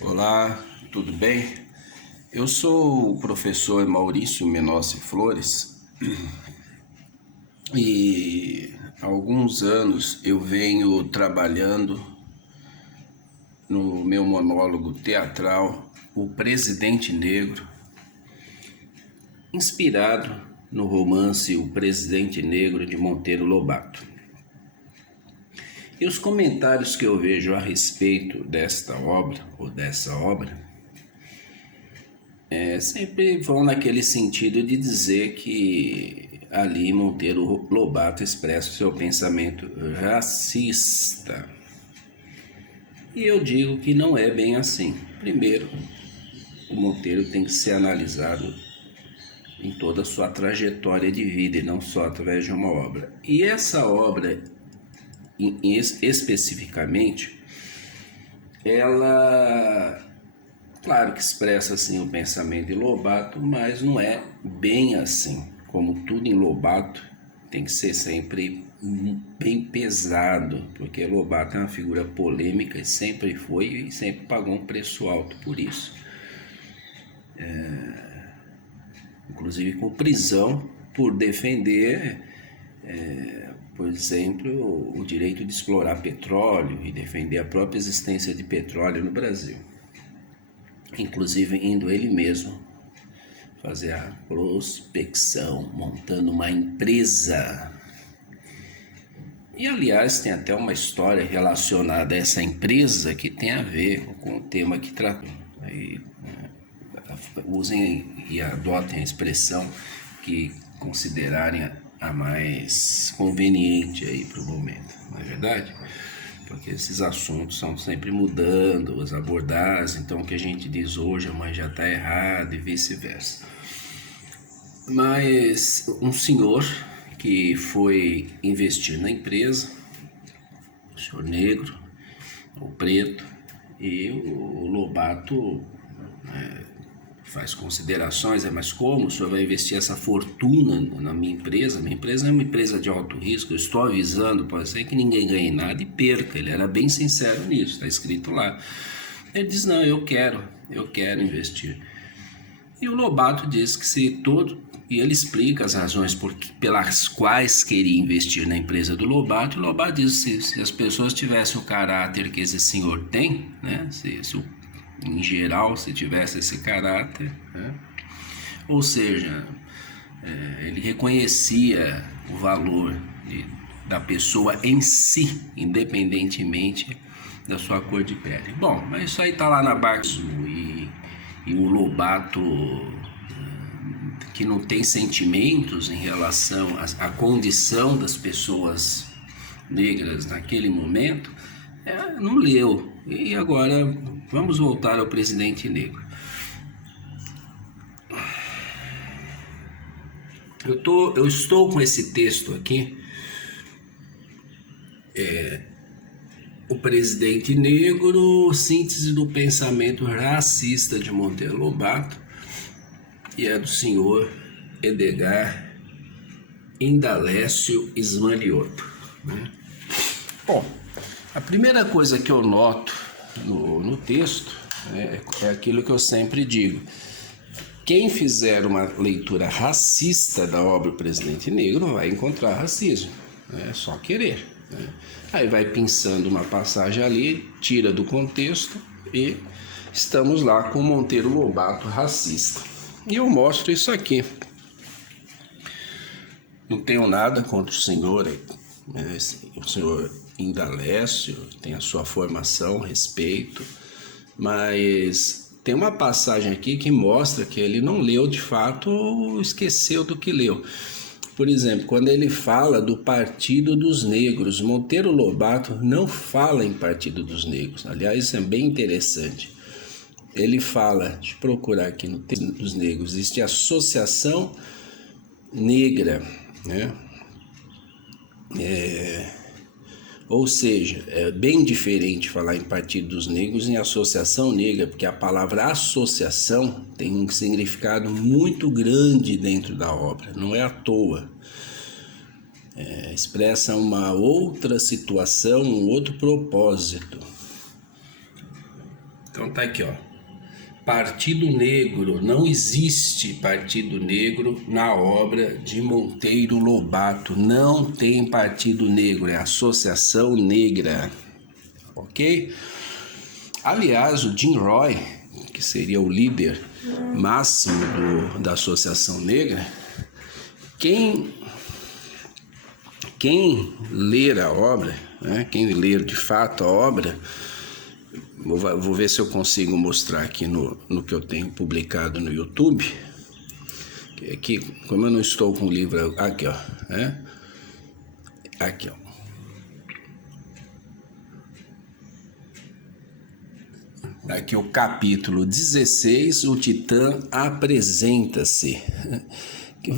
Olá, tudo bem? Eu sou o professor Maurício Menossi Flores e há alguns anos eu venho trabalhando no meu monólogo teatral O Presidente Negro, inspirado no romance O Presidente Negro de Monteiro Lobato. E os comentários que eu vejo a respeito desta obra, ou dessa obra, sempre vão naquele sentido de dizer que ali Monteiro Lobato expressa o seu pensamento racista. E eu digo que não é bem assim. Primeiro, o Monteiro tem que ser analisado em toda a sua trajetória de vida e não só através de uma obra. E essa obra, especificamente, ela, claro que expressa assim o pensamento de Lobato, mas não é bem assim. Como tudo em Lobato, tem que ser sempre bem pesado, porque Lobato é uma figura polêmica e sempre foi e sempre pagou um preço alto por isso. Inclusive com prisão por defender, por exemplo, o direito de explorar petróleo e defender a própria existência de petróleo no Brasil. Inclusive indo ele mesmo fazer a prospecção, montando uma empresa. E aliás, tem até uma história relacionada a essa empresa que tem a ver com o tema que tratou. Usem e adotem a expressão que considerarem a mais conveniente aí para o momento, não é verdade? Porque esses assuntos são sempre mudando, as abordagens, então o que a gente diz hoje, amanhã já está errado e vice-versa. Mas um senhor que foi investir na empresa, o senhor negro, o preto, e o Lobato faz considerações, mas como o senhor vai investir essa fortuna na minha empresa? Minha empresa é uma empresa de alto risco, eu estou avisando, pode ser que ninguém ganhe nada e perca. Ele era bem sincero nisso, está escrito lá. Ele diz, não, eu quero investir. E o Lobato diz que se todo... E ele explica as razões pelas quais queria investir na empresa do Lobato. E o Lobato diz que se as pessoas tivessem o caráter que esse senhor tem, né? Em geral, se tivesse esse caráter, né? Ou seja, ele reconhecia o valor da pessoa em si, independentemente da sua cor de pele. Bom, mas isso aí tá lá na Barço e o Lobato, que não tem sentimentos em relação à condição das pessoas negras naquele momento, não leu. E agora vamos voltar ao Presidente Negro. Eu estou com esse texto aqui, O Presidente Negro, síntese do pensamento racista de Monteiro Lobato, e é do senhor Edgar Indalécio Ismanioto, né? Bom, a primeira coisa que eu noto no texto, né, é aquilo que eu sempre digo. Quem fizer uma leitura racista da obra O Presidente Negro vai encontrar racismo, é só querer, né? Aí vai pensando uma passagem ali, tira do contexto e estamos lá com Monteiro Lobato racista. E eu mostro isso aqui. Não tenho nada contra o senhor, né? O senhor Indalécio tem a sua formação, respeito, mas tem uma passagem aqui que mostra que ele não leu de fato ou esqueceu do que leu. Por exemplo, quando ele fala do Partido dos Negros, Monteiro Lobato não fala em Partido dos Negros. Aliás, isso é bem interessante. Ele fala, deixa eu procurar aqui no texto dos negros, existe a Associação Negra, né? Ou seja, é bem diferente falar em Partido dos Negros e em Associação Negra, porque a palavra associação tem um significado muito grande dentro da obra, não é à toa. Expressa uma outra situação, um outro propósito. Então tá aqui, ó. Partido Negro, não existe Partido Negro na obra de Monteiro Lobato. Não tem Partido Negro, é Associação Negra, ok? Aliás, o Jim Roy, que seria o líder máximo da Associação Negra, quem ler a obra, né, quem ler de fato a obra, vou ver se eu consigo mostrar aqui no que eu tenho publicado no YouTube, que como eu não estou com o livro aqui, ó, né? Aqui, ó. Aqui o capítulo 16, o Titã apresenta-se.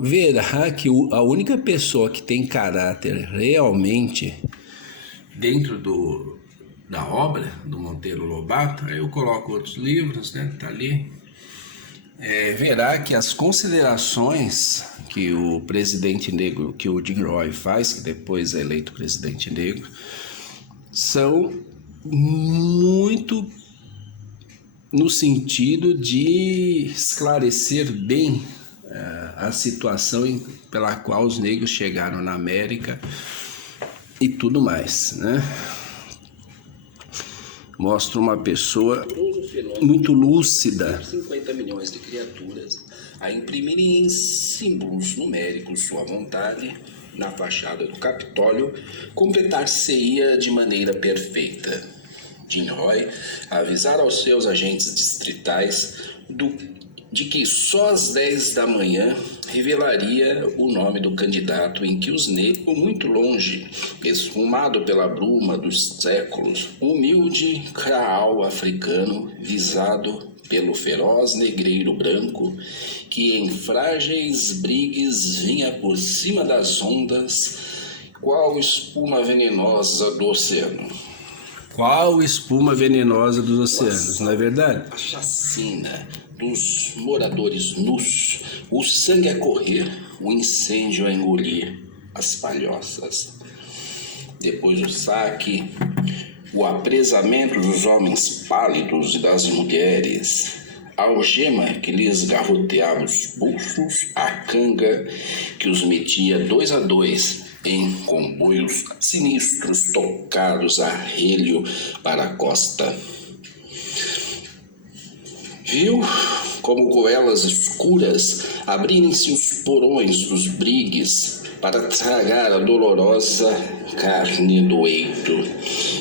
Verá que a única pessoa que tem caráter realmente dentro da obra do Monteiro Lobato, aí eu coloco outros livros, né, tá ali, verá que as considerações que o presidente negro, que o Jim Roy faz, que depois é eleito presidente negro, são muito no sentido de esclarecer bem a situação pela qual os negros chegaram na América e tudo mais, né? Mostra uma pessoa muito lúcida. 50 milhões de criaturas a imprimirem em símbolos numéricos sua vontade na fachada do Capitólio, completar-se-ia de maneira perfeita. Jim Roy avisar aos seus agentes distritais de que só às 10 da manhã revelaria o nome do candidato em que os negros, muito longe, esfumado pela bruma dos séculos, humilde craal africano, visado pelo feroz negreiro branco, que em frágeis brigues vinha por cima das ondas, qual espuma venenosa do oceano. Qual espuma venenosa dos oceanos, não é verdade? A chacina dos moradores nus, o sangue a correr, o incêndio a engolir as palhoças. Depois o saque, o apresamento dos homens pálidos e das mulheres, a algema que lhes garroteava os pulsos, a canga que os metia 2 a 2 em comboios sinistros tocados a relho para a costa. Viu como goelas escuras abrirem-se os porões dos brigues para tragar a dolorosa carne do eito.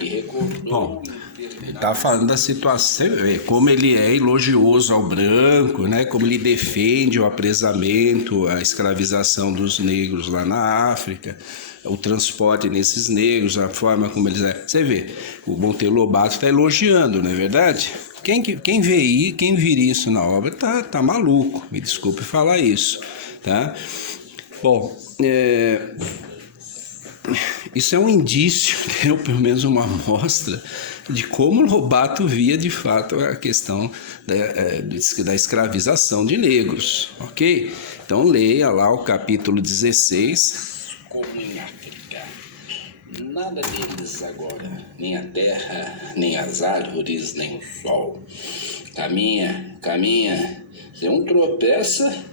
E recordou... Ele está falando da situação, como ele é elogioso ao branco, né? Como ele defende o apresamento, a escravização dos negros lá na África, o transporte desses negros, a forma como eles... Você vê, o Monteiro Lobato está elogiando, não é verdade? Quem vir isso na obra tá maluco, me desculpe falar isso, tá? Bom, isso é um indício, ou pelo menos uma amostra, de como Lobato via de fato a questão da escravização de negros, ok? Então leia lá o capítulo 16. Como em África, nada deles agora, nem a terra, nem as árvores, nem o sol. Caminha, se um tropeça,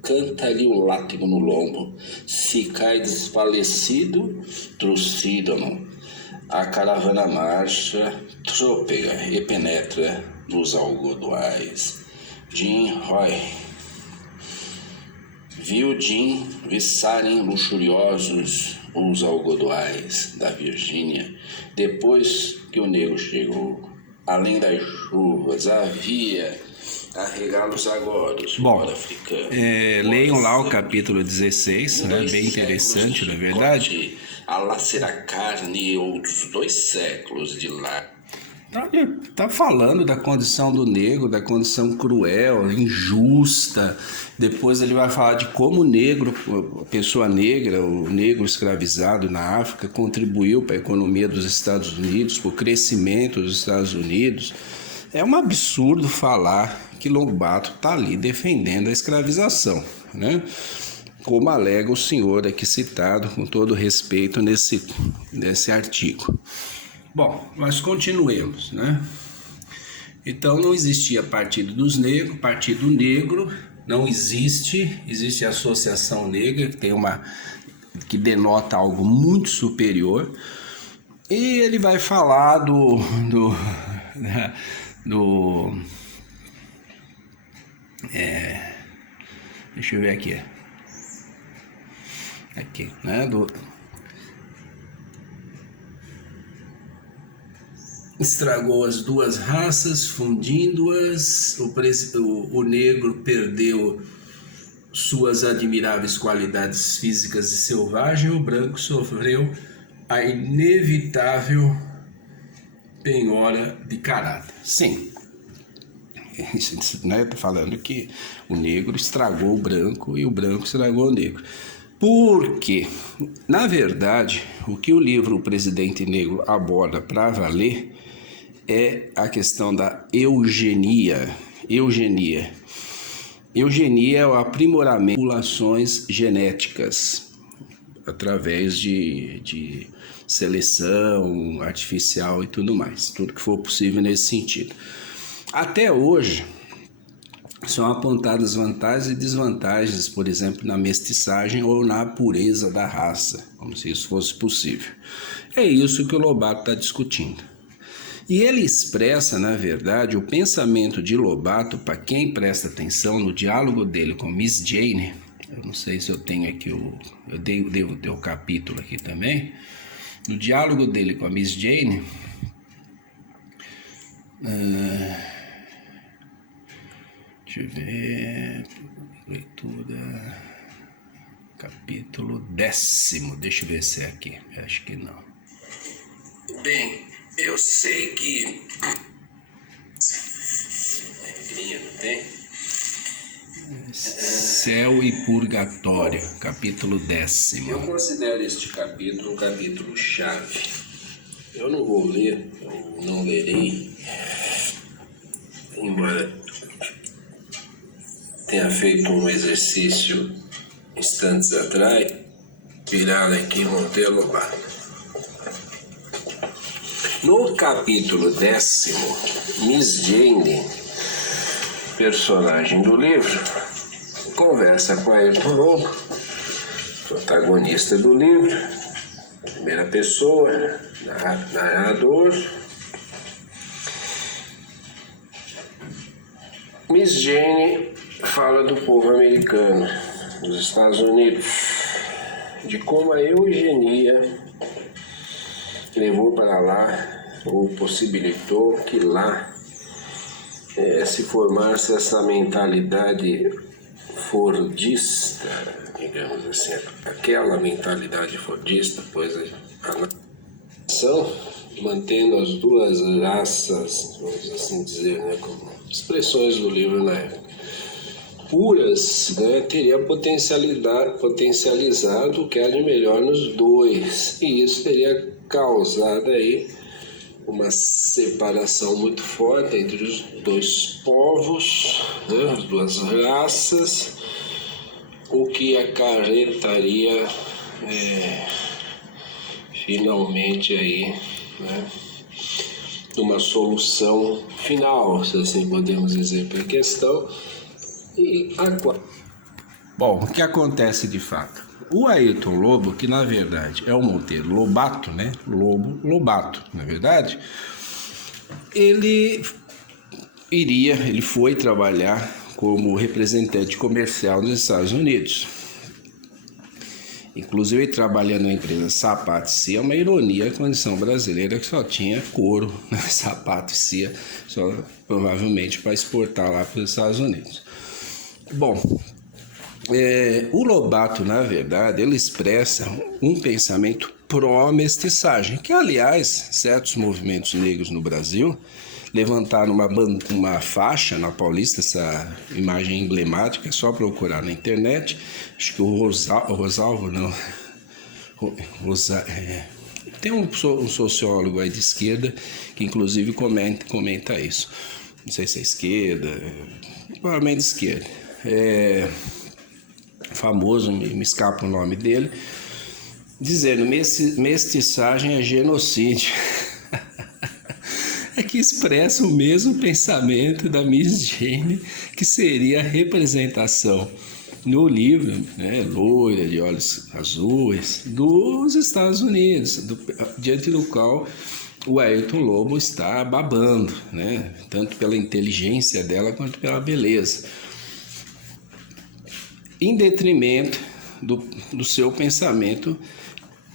canta-lhe o látego no lombo, se cai desfalecido, trucidam-no. A caravana marcha, trôpega e penetra nos algodoais. Jim Roy viu Jim viçarem luxuriosos os algodoais da Virgínia, depois que o negro chegou. Além das chuvas, havia a regá-los agora, os africanos. Leiam lá o capítulo 16, né? Bem interessante, na verdade. A lacerar a carne e outros 2 séculos de lá. Tá falando da condição do negro, da condição cruel, injusta. Depois ele vai falar de como o negro, a pessoa negra, o negro escravizado na África, contribuiu para a economia dos Estados Unidos, para o crescimento dos Estados Unidos. É um absurdo falar que Lobato está ali defendendo a escravização, né? Como alega o senhor aqui citado, com todo respeito, nesse artigo. Bom, nós continuemos, né? Então não existia Partido dos Negros, Partido Negro não existe, existe a Associação Negra, que denota algo muito superior, e ele vai falar deixa eu ver aqui, né, estragou as duas raças, fundindo-as. O negro perdeu suas admiráveis qualidades físicas e selvagem, o branco sofreu a inevitável penhora de caráter. Sim, né, tá falando que o negro estragou o branco e o branco estragou o negro. Porque, na verdade, o que o livro O Presidente Negro aborda para valer é a questão da eugenia. Eugenia é o aprimoramento de populações genéticas através de seleção artificial e tudo mais, tudo que for possível nesse sentido. Até hoje, são apontadas vantagens e desvantagens, por exemplo, na mestiçagem ou na pureza da raça, como se isso fosse possível. É isso que o Lobato está discutindo. E ele expressa, na verdade, o pensamento de Lobato, para quem presta atenção no diálogo dele com Miss Jane. Eu não sei se eu tenho aqui eu devo ter o capítulo aqui também. No diálogo dele com a Miss Jane, deixa eu ver, leitura, capítulo 10º, deixa eu ver se é aqui, acho que não. Bem, eu sei que... não tem? Céu e Purgatório, capítulo 10º. Eu considero este capítulo um capítulo chave. Eu não vou ler, eu não lerei, embora tenha feito um exercício instantes atrás, virar aqui em Monteiro Lobato. No capítulo 10º, Miss Jane, personagem do livro, conversa com Ayrton Lobo, protagonista do livro, primeira pessoa, narrador. Miss Jane fala do povo americano, dos Estados Unidos, de como a eugenia levou para lá, ou possibilitou que lá se formasse essa mentalidade fordista, digamos assim, aquela mentalidade fordista, pois a nação, mantendo as duas raças, vamos assim dizer, né, como expressões do livro na época, puras, né, teria potencializado o que há de melhor nos dois, e isso teria causado aí uma separação muito forte entre os dois povos, né, as duas raças, o que acarretaria finalmente aí, né, uma solução final, se assim podemos dizer, para a questão. Bom, o que acontece de fato? O Ayrton Lobo, que na verdade é o Monteiro Lobato, né? Lobato, na verdade, ele foi trabalhar como representante comercial nos Estados Unidos. Inclusive trabalhando na empresa Sapato e Cia, é uma ironia a condição brasileira que só tinha couro, né? Sapato e Cia, só provavelmente para exportar lá para os Estados Unidos. Bom, o Lobato, na verdade, ele expressa um pensamento pró-mestiçagem, que, aliás, certos movimentos negros no Brasil levantaram uma faixa na Paulista, essa imagem emblemática, é só procurar na internet, acho que o Rosalvo, não, tem um sociólogo aí de esquerda que inclusive comenta isso, não sei se é esquerda, provavelmente esquerda, famoso, me escapa o nome dele, dizendo mestiçagem é genocídio. É que expressa o mesmo pensamento da Miss Jane, que seria a representação no livro, né, loira, de olhos azuis, dos Estados Unidos, diante do qual o Ayrton Lobo está babando, né, tanto pela inteligência dela quanto pela beleza, em detrimento do seu pensamento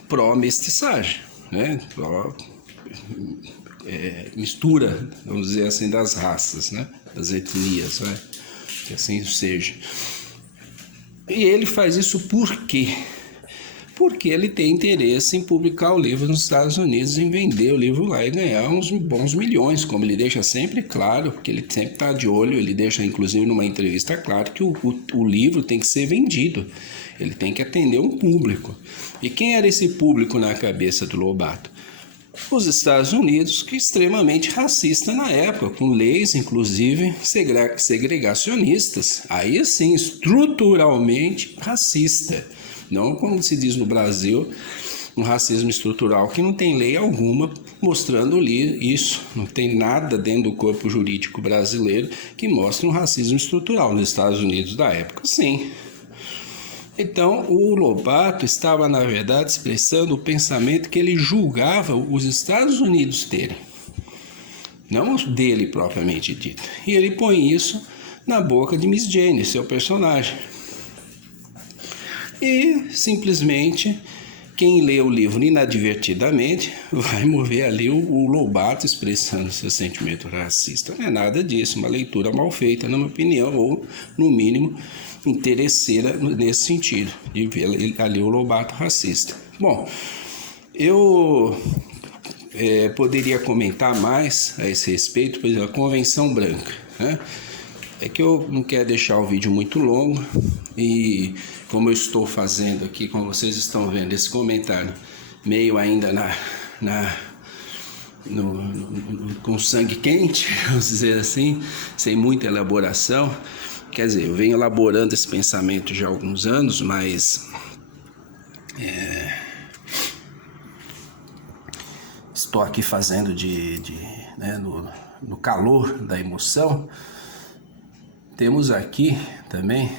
pró-mestiçagem, né, mistura, vamos dizer assim, das raças, né, das etnias, né, que assim seja. E ele faz isso por quê? Porque ele tem interesse em publicar o livro nos Estados Unidos, em vender o livro lá e ganhar uns bons milhões, como ele deixa sempre claro, porque ele sempre está de olho, ele deixa inclusive numa entrevista claro que o livro tem que ser vendido, ele tem que atender um público. E quem era esse público na cabeça do Lobato? Os Estados Unidos, que é extremamente racista na época, com leis, inclusive, segregacionistas. Aí, sim, estruturalmente racista. Não como se diz no Brasil, um racismo estrutural que não tem lei alguma mostrando isso. Não tem nada dentro do corpo jurídico brasileiro que mostre um racismo estrutural. Nos Estados Unidos da época, sim. Então, o Lobato estava, na verdade, expressando o pensamento que ele julgava os Estados Unidos terem, não dele propriamente dito. E ele põe isso na boca de Miss Jane, seu personagem. E, simplesmente, quem lê o livro inadvertidamente vai mover ali o Lobato expressando seu sentimento racista. Não é nada disso, uma leitura mal feita, na minha opinião, ou, no mínimo, interesseira nesse sentido, de ver ali o Lobato racista. Bom, eu poderia comentar mais a esse respeito, por exemplo, a Convenção Branca, né? É que eu não quero deixar o vídeo muito longo e como eu estou fazendo aqui, como vocês estão vendo, esse comentário meio ainda com sangue quente, vamos dizer assim, sem muita elaboração. Quer dizer, eu venho elaborando esse pensamento já há alguns anos, mas estou aqui fazendo né, no calor da emoção. Temos aqui também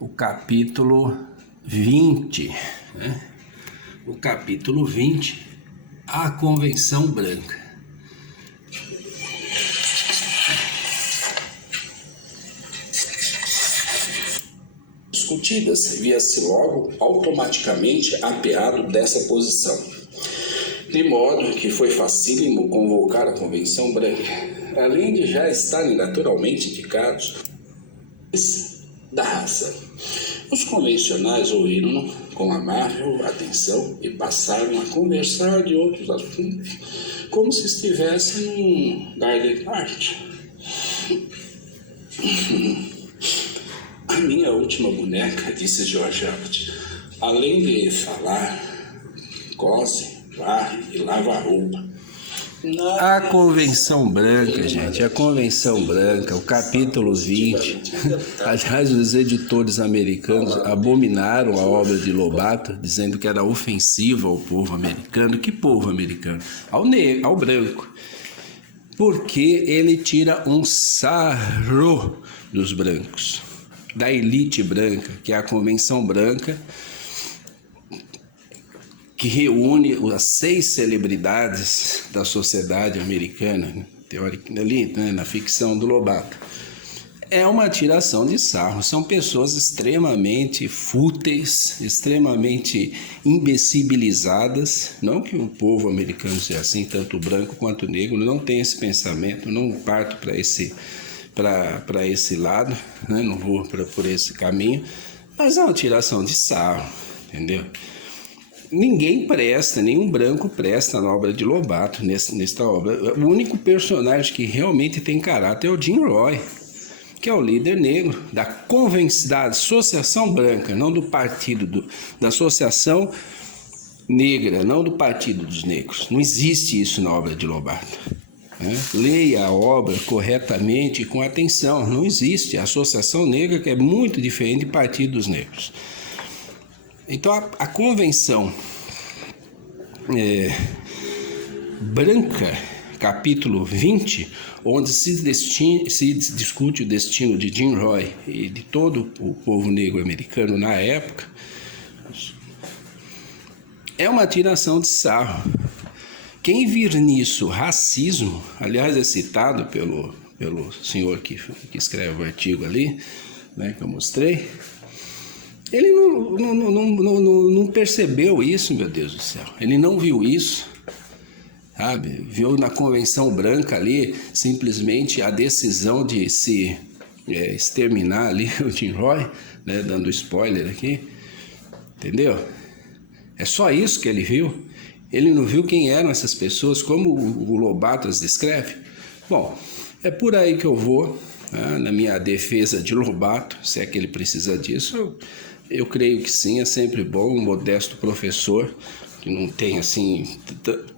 o capítulo 20, né? O capítulo 20, a Convenção Branca. Discutidas, via-se logo automaticamente apeado dessa posição, de modo que foi facílimo convocar a Convenção Branca, além de já estarem naturalmente indicados da raça. Os convencionais ouviram-no com amável atenção e passaram a conversar de outros assuntos, como se estivessem num garden party. A minha última boneca, disse George Abbott, além de falar, cose, varre e lava a roupa. A Convenção Branca, gente, a Convenção Branca, o capítulo 20. Aliás, os editores americanos abominaram a obra de Lobato, dizendo que era ofensiva ao povo americano. Que povo americano? Ao branco. Porque ele tira um sarro dos brancos, da elite branca, que é a Convenção Branca, que reúne as 6 celebridades da sociedade americana, teórica, ali, né, na ficção do Lobato. É uma tiração de sarro, são pessoas extremamente fúteis, extremamente imbecilizadas, não que o povo americano seja assim, tanto branco quanto negro, não tem esse pensamento, não parto para esse lado, né, não vou por esse caminho, mas é uma tiração de sarro, entendeu? Ninguém presta, nenhum branco presta na obra de Lobato, nesta obra. O único personagem que realmente tem caráter é o Jim Roy, que é o líder negro da Associação Branca, não do partido, da Associação Negra, não do Partido dos Negros. Não existe isso na obra de Lobato. Né? Leia a obra corretamente e com atenção. Não existe. A Associação Negra que é muito diferente do Partido dos Negros. Então a Convenção Branca, capítulo 20, onde se discute o destino de Jim Roy e de todo o povo negro americano na época, é uma tiração de sarro. Quem vir nisso racismo, aliás, é citado pelo senhor que escreve o artigo ali, né, que eu mostrei, ele não percebeu isso, meu Deus do céu. Ele não viu isso, sabe? Viu na Convenção Branca ali simplesmente a decisão de se exterminar ali o Jim Roy, né, dando spoiler aqui, entendeu? É só isso que ele viu. Ele não viu quem eram essas pessoas, como o Lobato as descreve. Bom, é por aí que eu vou, né, na minha defesa de Lobato, se é que ele precisa disso. Eu creio que sim, é sempre bom, um modesto professor, que não tem assim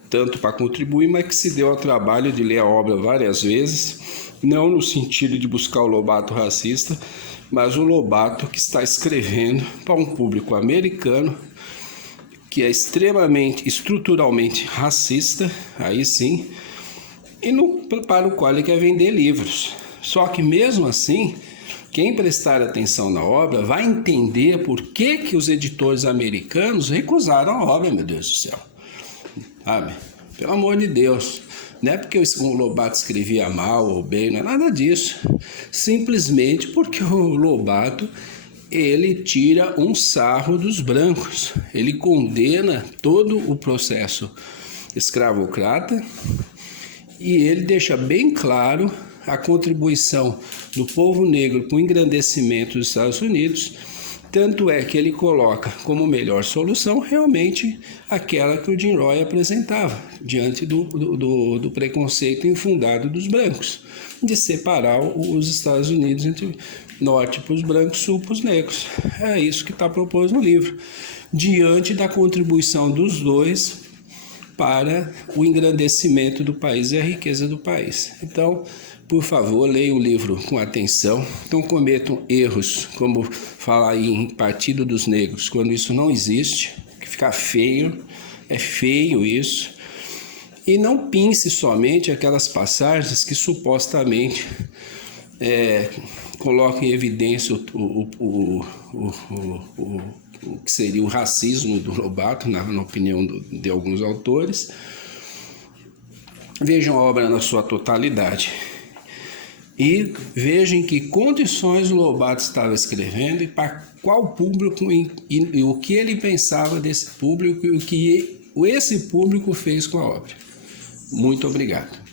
tanto para contribuir, mas que se deu ao trabalho de ler a obra várias vezes, não no sentido de buscar o Lobato racista, mas o Lobato que está escrevendo para um público americano, que é extremamente, estruturalmente racista, aí sim, e para o qual ele quer vender livros. Só que mesmo assim, quem prestar atenção na obra vai entender por que os editores americanos recusaram a obra, meu Deus do céu. Sabe? Pelo amor de Deus. Não é porque o Lobato escrevia mal ou bem, não é nada disso. Simplesmente porque o Lobato, ele tira um sarro dos brancos. Ele condena todo o processo escravocrata e ele deixa bem claro a contribuição do povo negro para o engrandecimento dos Estados Unidos. Tanto é que ele coloca como melhor solução realmente aquela que o Jim Roy apresentava, diante do preconceito infundado dos brancos, de separar os Estados Unidos entre norte para os brancos, sul para os negros. É isso que está proposto no livro, diante da contribuição dos dois para o engrandecimento do país e a riqueza do país. Então, por favor, leia o livro com atenção. Não cometam erros como falar em Partido dos Negros, quando isso não existe, que fica feio, é feio isso. E não pince somente aquelas passagens que supostamente colocam em evidência o que seria o racismo do Lobato, na opinião de alguns autores. Vejam a obra na sua totalidade e vejam em que condições o Lobato estava escrevendo e para qual público e o que ele pensava desse público e o que esse público fez com a obra. Muito obrigado.